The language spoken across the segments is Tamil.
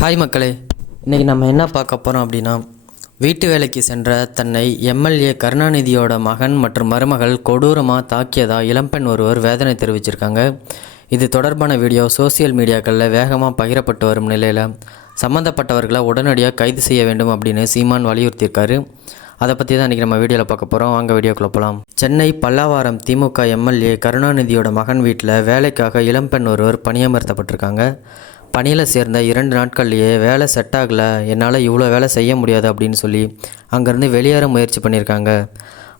ஹாய் மக்களே, இன்றைக்கி நம்ம என்ன பார்க்க போகிறோம் அப்படின்னா, வீட்டு வேலைக்கு சென்ற தன்னை எம்எல்ஏ கருணாநிதியோட மகன் மற்றும் மருமகள் கொடூரமாக தாக்கியதாக இளம்பெண் ஒருவர் வேதனை தெரிவிச்சிருக்காங்க. இது தொடர்பான வீடியோ சோசியல் மீடியாக்களில் வேகமாக பகிரப்பட்டு வரும் நிலையில் சம்மந்தப்பட்டவர்களை உடனடியாக கைது செய்ய வேண்டும் அப்படின்னு சீமான் வலியுறுத்தியிருக்காரு. அதை பற்றி தான் இன்றைக்கி நம்ம வீடியோவில் பார்க்க போகிறோம். வாங்க வீடியோக்குள்ள போகலாம். சென்னை பல்லாவரம் திமுக எம்எல்ஏ கருணாநிதியோட மகன் வீட்டில் வேலைக்காக இளம்பெண் ஒருவர் பணியமர்த்தப்பட்டிருக்காங்க. பணியில் சேர்ந்த 2 நாட்கள்லேயே வேலை செட் ஆகலை, என்னால் இவ்வளோ வேலை செய்ய முடியாது அப்படின்னு சொல்லி அங்கேருந்து வெளியேற முயற்சி பண்ணியிருக்காங்க.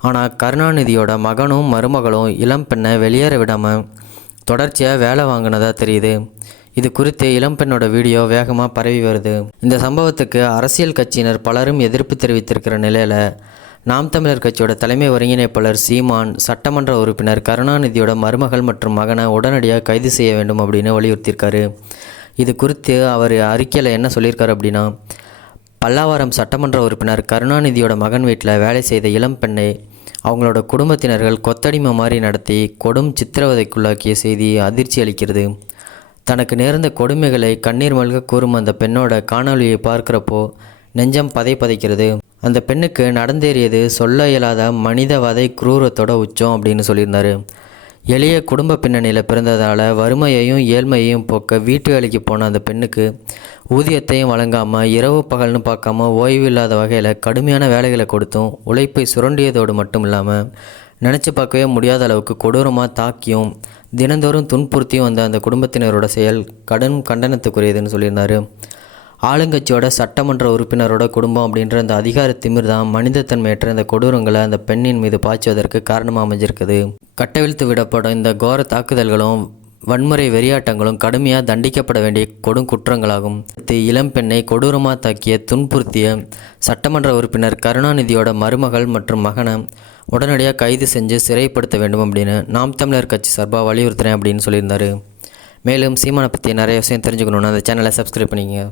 ஆனால் கருணாநிதியோட மகனும் மருமகளும் இளம்பெண்ணை வெளியேற விடாமல் தொடர்ச்சியாக வேலை வாங்கினதாக தெரியுது. இது குறித்து இளம்பெண்ணோட வீடியோ வேகமாக பரவி வருது. இந்த சம்பவத்துக்கு அரசியல் கட்சியினர் பலரும் எதிர்ப்பு தெரிவித்திருக்கிற நிலையில் நாம் தமிழர் கட்சியோட தலைமை ஒருங்கிணைப்பாளர் சீமான் சட்டமன்ற உறுப்பினர் கருணாநிதியோட மருமகள் மற்றும் மகனை உடனடியாக கைது செய்ய வேண்டும் அப்படின்னு வலியுறுத்தியிருக்காரு. இது குறித்து அவர் அறிக்கையில் என்ன சொல்லியிருக்காரு அப்படின்னா, பல்லாவரம் சட்டமன்ற உறுப்பினர் கருணாநிதியோட மகன் வீட்டில் வேலை செய்த இளம்பெண்ணை அவங்களோட குடும்பத்தினர்கள் கொத்தடிமை மாதிரி நடத்தி கொடும் சித்திரவதைக்குள்ளாக்கிய செய்தி அதிர்ச்சி அளிக்கிறது. தனக்கு நேர்ந்த கொடுமைகளை கண்ணீர் மல்க கூறும் அந்த பெண்ணோட காணொலியை பார்க்குறப்போ நெஞ்சம் பதைக்கிறது. அந்த பெண்ணுக்கு நடந்தேறியது சொல்ல இயலாத மனித வதை குரூரத்தோட உச்சம் அப்படின்னு சொல்லியிருந்தார். எளிய குடும்ப பின்னணியில் பிறந்ததால் வறுமையையும் ஏழ்மையையும் போக்க வீட்டு வேலைக்கு போன அந்த பெண்ணுக்கு ஊதியத்தையும் வழங்காமல் இரவு பகல்னு பார்க்காம ஓய்வு இல்லாத வகையில் கடுமையான வேலைகளை கொடுத்தும் உழைப்பை சுரண்டியதோடு மட்டும் இல்லாமல் நினச்சி பார்க்கவே முடியாத அளவுக்கு கொடூரமாக தாக்கியும் தினந்தோறும் துன்புறுத்தியும் வந்த அந்த குடும்பத்தினரோட செயல் கடும் கண்டனத்துக்குரியதுன்னு சொல்லியிருந்தார். ஆளுங்கட்சியோட சட்டமன்ற உறுப்பினரோட குடும்பம் அப்படின்ற அந்த அதிகார திமிர் தான் மனிதத்தன்மையற்ற இந்த கொடூரங்களை அந்த பெண்ணின் மீது பாய்ச்சுவதற்கு காரணமாக அமைஞ்சிருக்குது. கட்டவிழ்த்து விடப்படும் இந்த கோர தாக்குதல்களும் வன்முறை வெறியாட்டங்களும் கடுமையாக தண்டிக்கப்பட வேண்டிய கொடும் குற்றங்களாகும். இளம்பெண்ணை கொடூரமாக தாக்கிய துன்புறுத்திய சட்டமன்ற உறுப்பினர் கருணாநிதியோட மருமகள் மற்றும் மகனை உடனடியாக கைது செஞ்சு சிறைப்படுத்த வேண்டும் அப்படின்னு நாம் தமிழர் கட்சி சார்பாக வலியுறுத்துகிறேன் அப்படின்னு சொல்லியிருந்தார். மேலும் சீமானை பற்றி நிறைய விஷயம் தெரிஞ்சுக்கணுன்னா அந்த சேனலை சப்ஸ்கிரைப் பண்ணிக்கங்க.